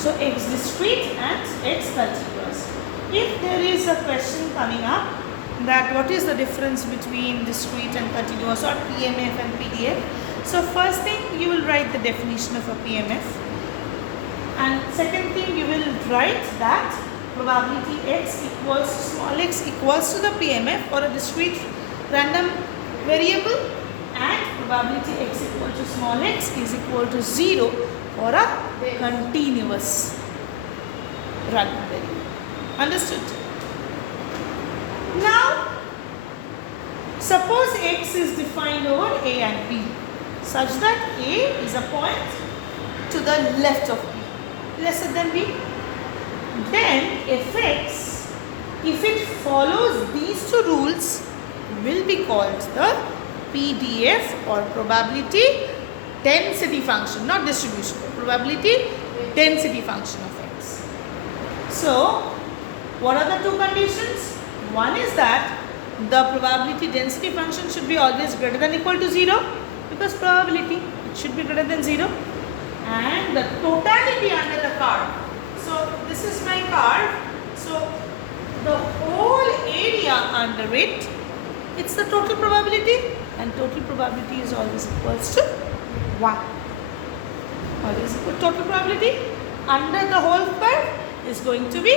So x discrete and x continuous. If there is a question coming up that what is the difference between discrete and continuous, or PMF and PDF. So first thing, you will write the definition of a PMF, and second thing, you will write that probability x equals to small x equals to the PMF or a discrete random variable, and probability x equal to small x is equal to 0 for a continuous random variable. Understood? Now, suppose x is defined over a and b such that a is a point to the left of b, lesser than b. Then fx, if it follows these two rules, will be called the PDF or probability density function, not distribution, probability density function of x. So, what are the two conditions? One is that the probability density function should be always greater than or equal to 0, because probability, it should be greater than 0, and the totality under the curve. So this is my curve, so the whole area under it, it's the total probability, and total probability is always equals to 1. Always equal to total probability under the whole curve is going to be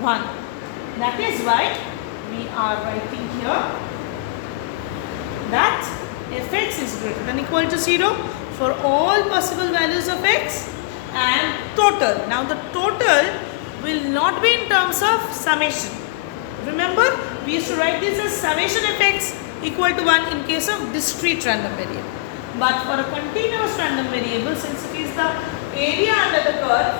1. That is why we are writing here that fx is greater than or equal to 0 for all possible values of x, and total. Now the total will not be in terms of summation. Remember, we used to write this as summation fx equal to 1 in case of discrete random variable. But for a continuous random variable, since it is the area under the curve,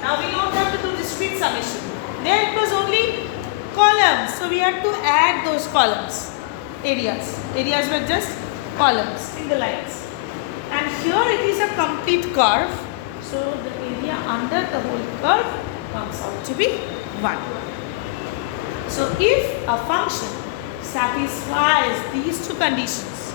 now we don't have to do discrete summation. There it was only columns, so we had to add those columns, areas. Areas were just columns, single lines. And here it is a complete curve, so the area under the whole curve comes out to be 1. So if a function satisfies these two conditions,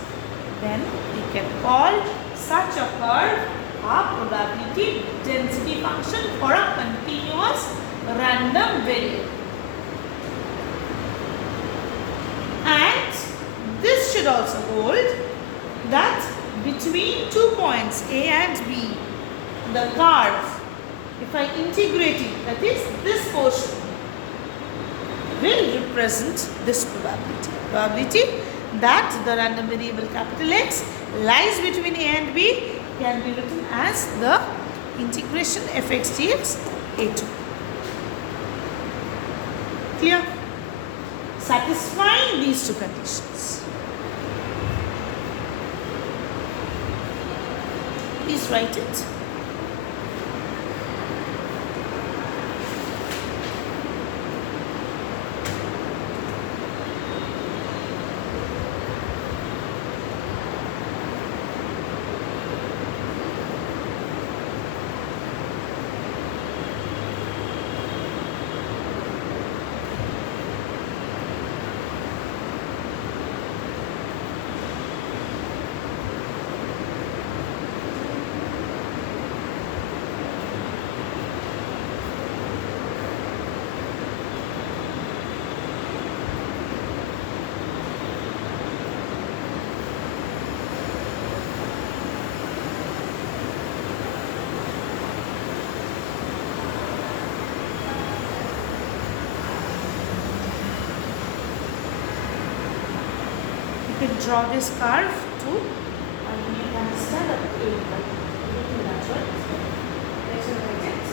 then we can call such a curve a probability density function for a continuous random variable. And this should also hold that between 2 points A and B, the curve, if I integrate it, that is this portion, will represent this probability. Probability that the random variable capital X lies between A and B can be written as the integration fx dx a2. Clear? Satisfying these two conditions. Please write it. You can draw this curve too, and you can understand that it will be natural. Let's write it.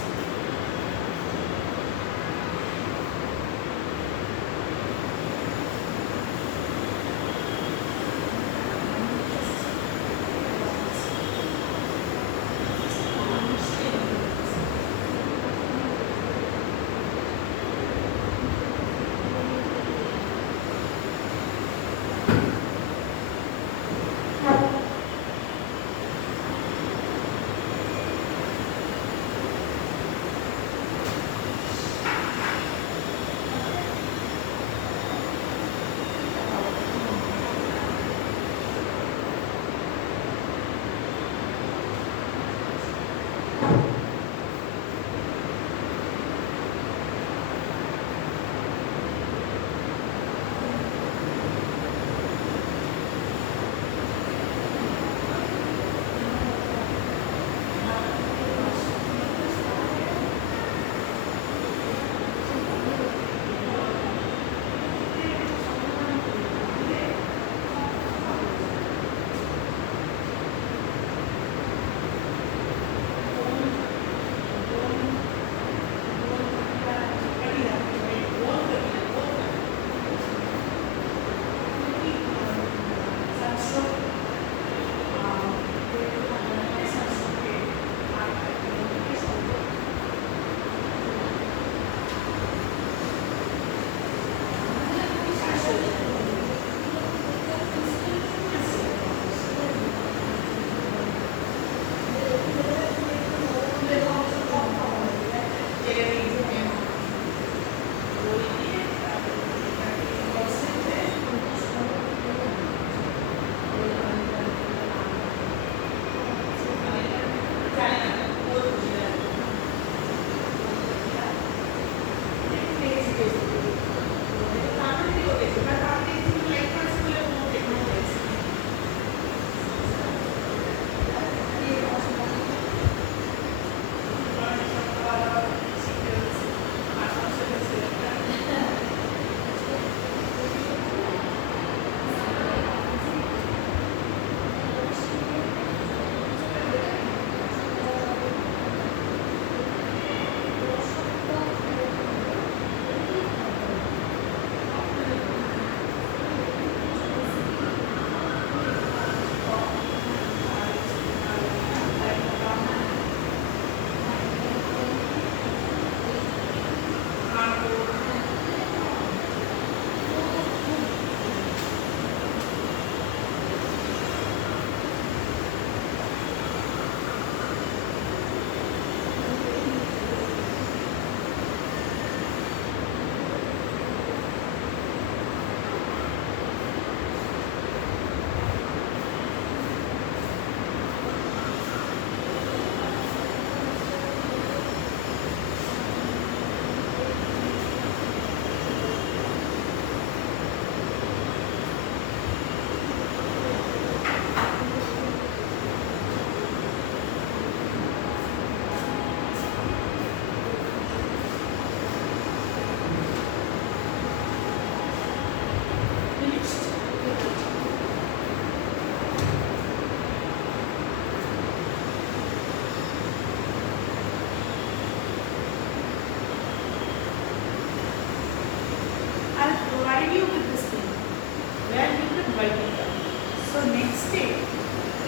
mistake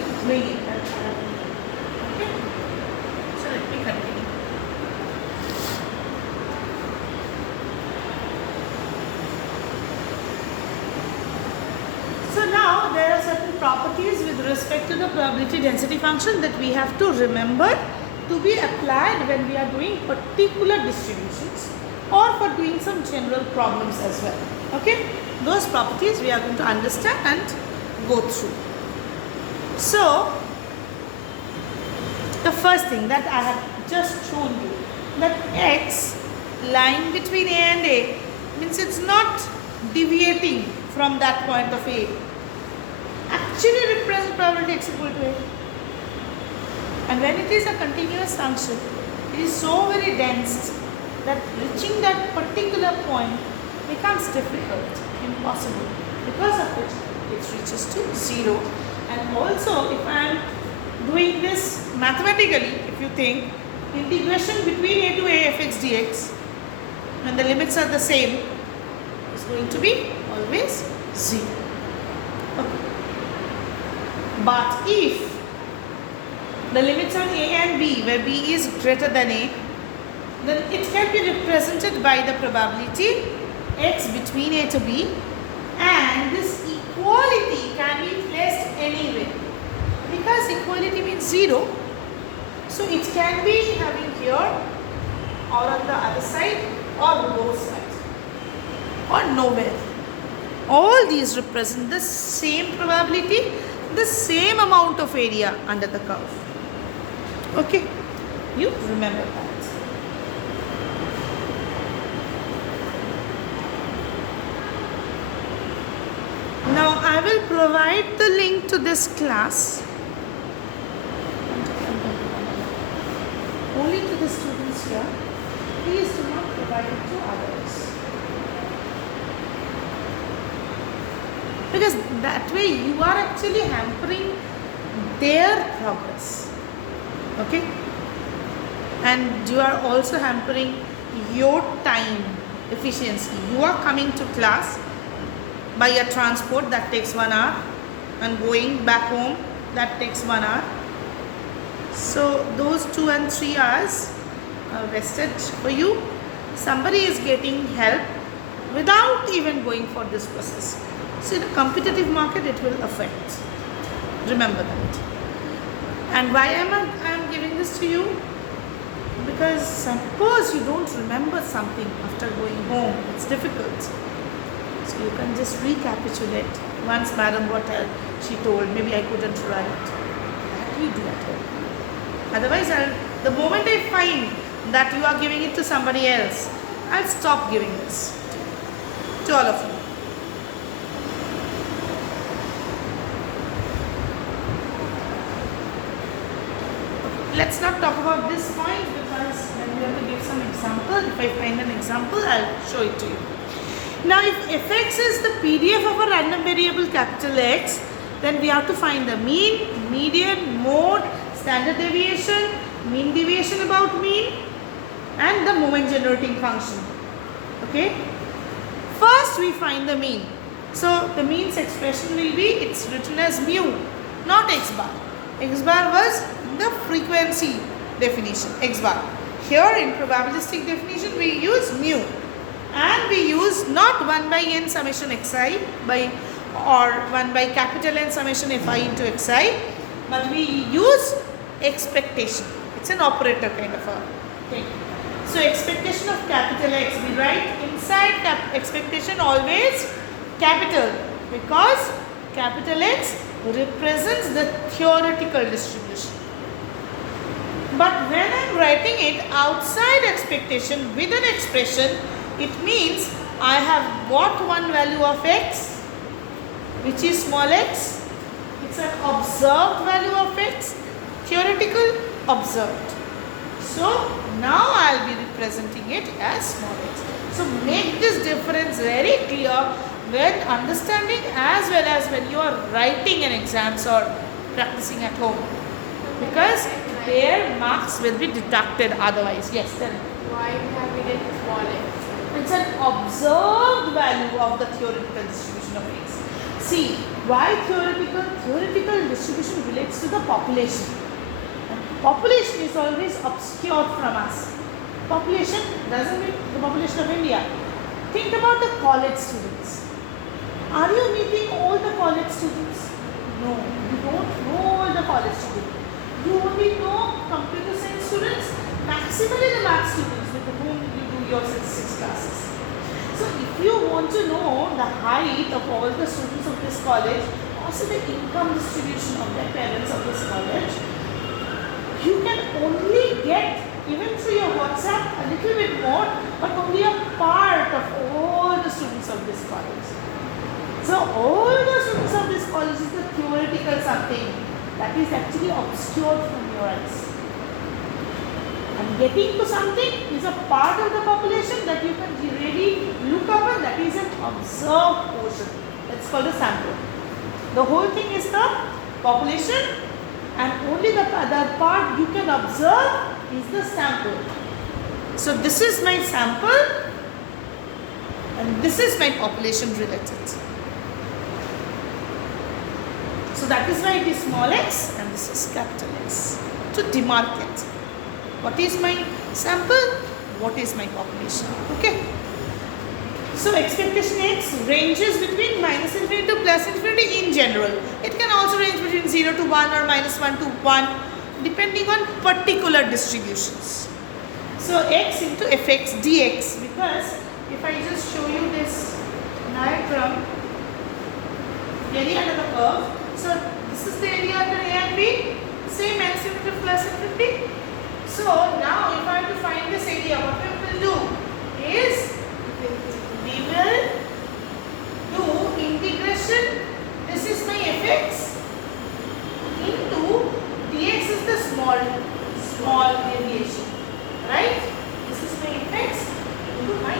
in doing it. Okay? So let me continue. So now there are certain properties with respect to the probability density function that we have to remember to be applied when we are doing particular distributions or for doing some general problems as well. Okay? Those properties we are going to understand and go through. So, the first thing that I have just shown you, that x lying between a and a means it's not deviating from that point of a, actually represents probability x equal to a. And when it is a continuous function, it is so very dense that reaching that particular point becomes difficult, impossible, because of which it reaches to 0. And also, if I am doing this mathematically, if you think integration between a to a fx dx, when the limits are the same, is going to be always 0. Okay. But if the limits on a and b, where b is greater than a, then it can be represented by the probability x between a to b, and this equality can be placed anywhere because equality means 0. So it can be having here or on the other side or both sides or nowhere. All these represent the same probability, the same amount of area under the curve. Okay, you remember that. Now I will provide the link to this class only to the students here. Please do not provide it to others, because that way you are actually hampering their progress. Okay, and you are also hampering your time efficiency. You are coming to class by a transport that takes 1 hour, and going back home that takes 1 hour. So those 2 and 3 hours are wasted for you. Somebody is getting help without even going for this process. So in a competitive market it will affect. Remember that. And why am I giving this to you? Because suppose you don't remember something after going home, it's difficult. So you can just recapitulate. Once Madam what she told, maybe I couldn't write. That we do at home. Otherwise, the moment I find that you are giving it to somebody else, I'll stop giving this to all of you. Let's not talk about this point because when we have to give some example, if I find an example, I'll show it to you. Now, if fx is the PDF of a random variable capital X, then we have to find the mean, median, mode, standard deviation, mean deviation about mean, and the moment generating function. Okay. First, we find the mean. So, the means expression will be, it's written as mu, not x bar. X bar was the frequency definition, x bar. Here in probabilistic definition, we use mu. And we use not 1 by n summation xi by or 1 by capital N summation fi into xi, but we use expectation. It's an operator kind of a thing. So expectation of capital X, we write inside expectation always capital, because capital X represents the theoretical distribution. But when I am writing it outside expectation with an expression, it means I have got one value of x, which is small x. It's an observed value of x, theoretical observed. So now I will be representing it as small x. So make this difference very clear when understanding as well as when you are writing in exams or practicing at home, because their marks will be deducted otherwise. Yes, tell me. Why we have it in small x? It's an observed value of the theoretical distribution of x. See, why theoretical? Theoretical population. And population is always obscured from us. Population doesn't mean the population of India. Think about the college students. Are you meeting all the college students? No, you don't know all the college students. You only know computer science students, maximally the math students with whom you do your statistics classes. So if you want to know the height of all the students of this college, also the income distribution of their parents of this college, you can only get, even through your WhatsApp, a little bit more, but only a part of all the students of this college. So all the students of this college is the theoretical something that is actually obscured from your eyes. And getting to something is a part of the population that you can really look up, and that is an observed portion. That's called a sample. The whole thing is the population, and only the other part you can observe is the sample. So this is my sample and this is my population related. So that is why it is small x and this is capital X, to demarcate what is my sample, what is my population. Okay. So expectation x ranges between minus infinity to plus infinity in general. It can also range between 0 to 1 or minus 1 to 1 depending on particular distributions. So x into fx dx, because if I just show you this diagram, area under the curve. So this is the area under A and B, same minus infinity to plus infinity. So now if I have to find this area, what we will do is we will do integration. This is my fx into dx is the small variation, right? This is my fx into my.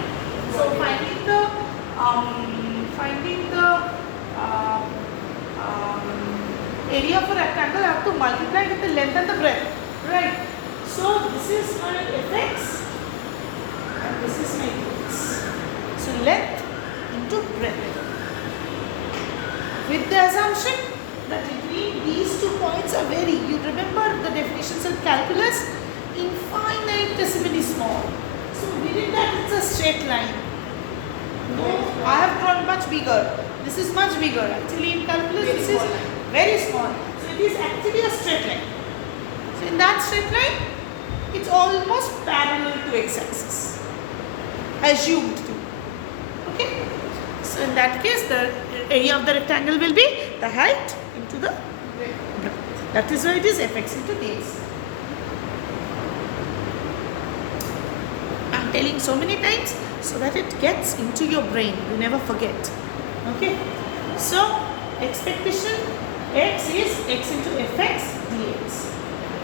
So finding the area of a rectangle, I have to multiply with the length and the breadth, right? So this is my fx and this is my dx. So length into breadth, with the assumption that between these 2 points are very, you remember the definitions of calculus, infinitesimally small. So within that it's a straight line. No, I have drawn much bigger. This is much bigger. Actually in calculus this is very small. So it is actually a straight line. So in that straight line, it's almost parallel to x-axis. Assumed to. Okay. So in that case, the area of the rectangle will be the height into the breadth. That is why it is fx into dx. I am telling so many times so that it gets into your brain. You never forget. Okay. So expectation x is x into fx dx.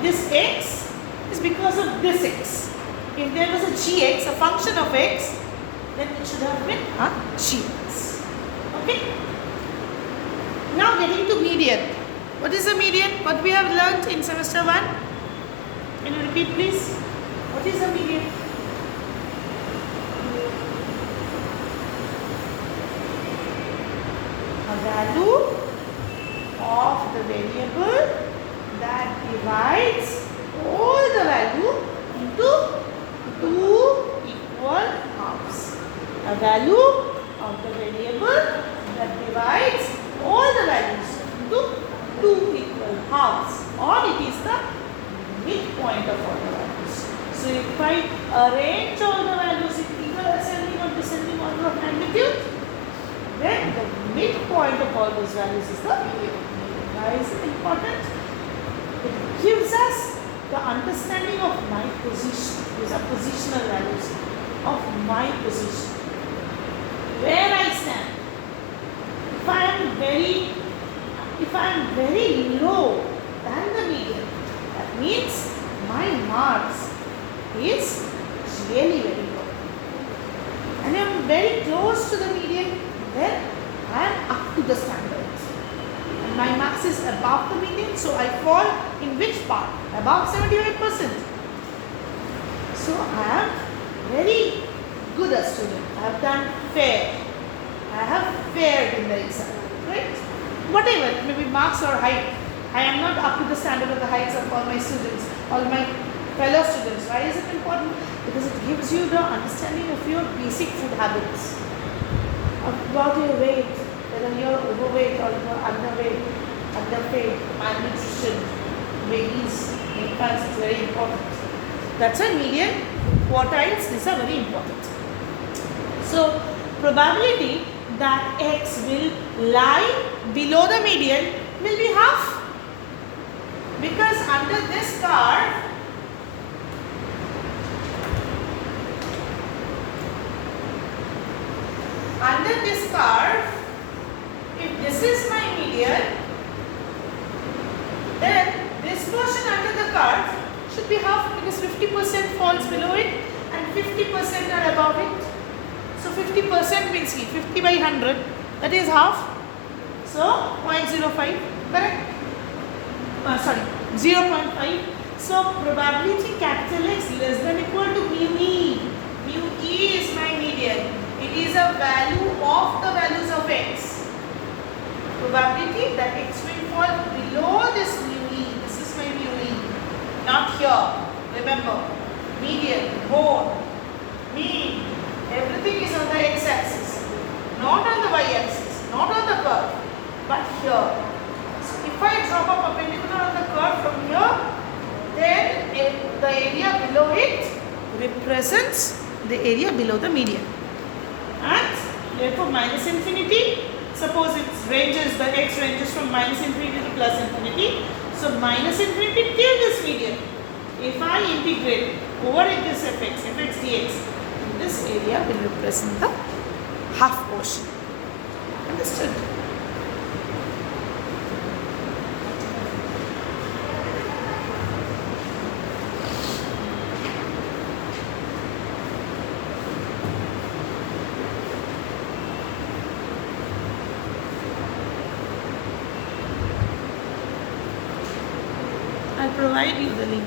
This x is because of this x. If there was a gx, a function of x, then it should have been a gx. Okay. Now getting to median. What is the median? What we have learnt in semester 1? Can you repeat please? What is the median? A value of the variable that divides all the value into 2 equal halves. A value of the variable that divides all the values into 2 equal halves, or it is the midpoint of all the values. So if I arrange all the values in either ascending or descending order of magnitude, then the midpoint of all those values is the median. Why is it important? It gives us the understanding of my position. These are positional values of my position. Where I stand. If I am very low than the median, that means my marks is really very low. And I am very close to the median, then I am up to the standards. And my marks is above the median, so I fall in which part? Above 75%. So I am very good a student. I have done fair. I have fared in the exam, right? Whatever, maybe marks or height. I am not up to the standard of the heights of all my students, all my fellow students. Why is it important? Because it gives you the understanding of your basic food habits, about your weight, whether you are overweight or you are underweight, underpaid, malnutrition, babies, infants. It's very important. That's why median quartiles, these are very important. So probability that x will lie below the median will be half, because under this curve if this is my median, then this portion under the curve should be half, because 50% falls below it and 50% are above it. So 50% means 50 by 100, that is half. So 0.05, correct? Sorry, 0.5. So probability capital X less than equal to mu E. Mu E is my median. It is a value of the values of x. Probability that x will fall below this mu E. This is my mu E. Not here. Remember, median, mode, mean, everything is on the x-axis, not on the y-axis, not on the curve, but here. So if I drop a perpendicular on the curve from here, then the area below it represents the area below the median. And therefore minus infinity, suppose it ranges, the x ranges from minus infinity to plus infinity. So minus infinity till this median. If I integrate over this fx dx, this area will represent the half portion. Understood? I'll provide you the link.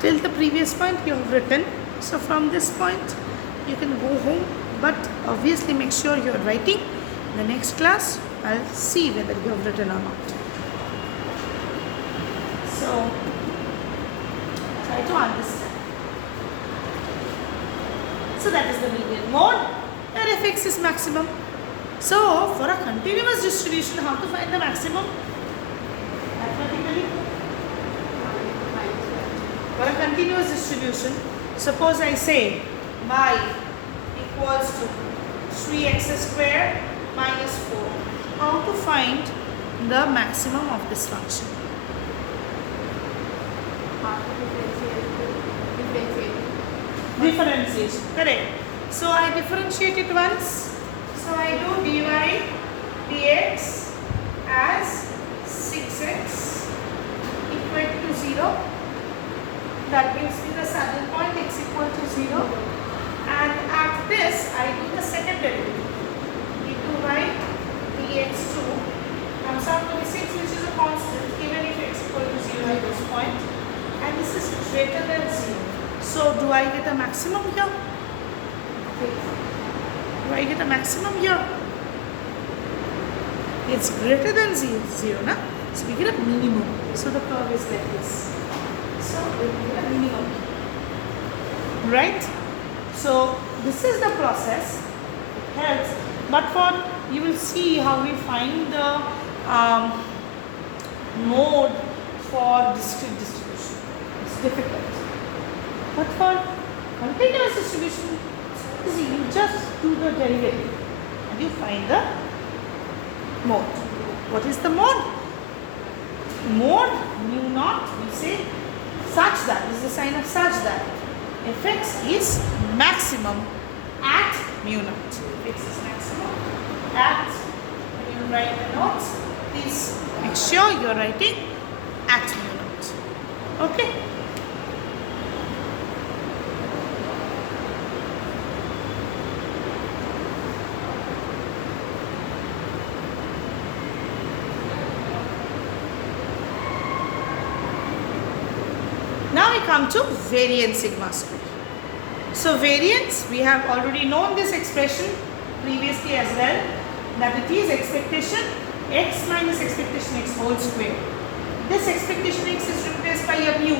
Till the previous point you have written. So from this point you can go home, but obviously make sure you are writing. In the next class I'll see whether you have written or not. So try to understand. So that is the median mode, where fx is maximum. So for a continuous distribution, how to find the maximum? Mathematically, for a continuous distribution, suppose I say y equals to 3x square minus 4. How to find the maximum of this function? Differentiation, correct. So I differentiate it once. So I do dy dx as 6x equal to 0. That gives me the saddle point x equal to 0. And at this I do the second derivative. d2 dx2 comes out to be 6, which is a constant even if x equal to 0 at this point. And this is greater than 0. So do I get a maximum here? Do I get a maximum here? It's greater than 0, na? So we get a minimum. So the curve is like this. So we get a minimum. Right? So this is the process. It helps. But for, you will see how we find the mode for discrete distribution. It's difficult. But for continuous distribution, it's easy. You just do the derivative and you find the mode. What is the mode? Mode mu naught, we say such that, this is the sign of such that fx is maximum at mu naught. Fx is maximum at, when you write the notes, please make sure you are writing at mu naught. Okay? Now we come to variance sigma square. So variance, we have already known this expression previously as well, that it is expectation x minus expectation x whole square. This expectation x is replaced by a mu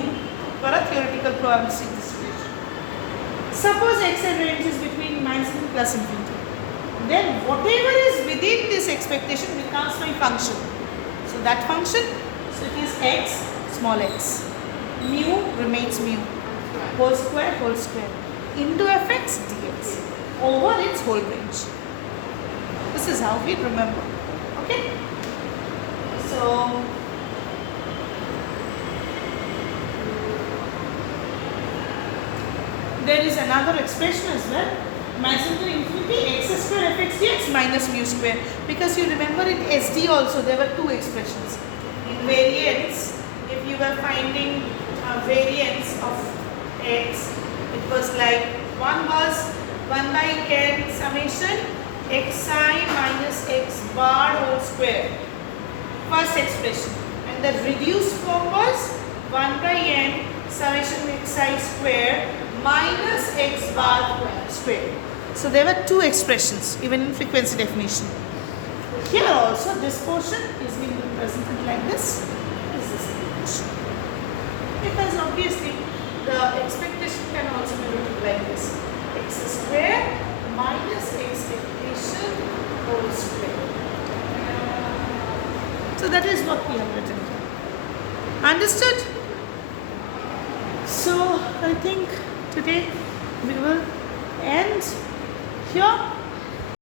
for a theoretical probabilistic distribution. Suppose x ranges between minus and plus infinity. Then whatever is within this expectation becomes my function. So that function, so it is x, small x. Mu remains mu. Whole square into fx dx over its whole range. This is how we remember. Okay? So there is another expression as well. Minus into infinity x square fx dx minus mu square. Because you remember in SD also there were two expressions. In variance, if you were finding a variance of x, it was like one was 1 by n summation xi minus x bar whole square. First expression. And the reduced form was 1 by n summation xi square minus x bar square. So there were two expressions even in frequency definition. Here also this portion is being represented like this. This is the portion. Because obviously the expectation can also be written like this. X square minus expectation whole square. So that is what we have written here. Understood? So I think today we will end here.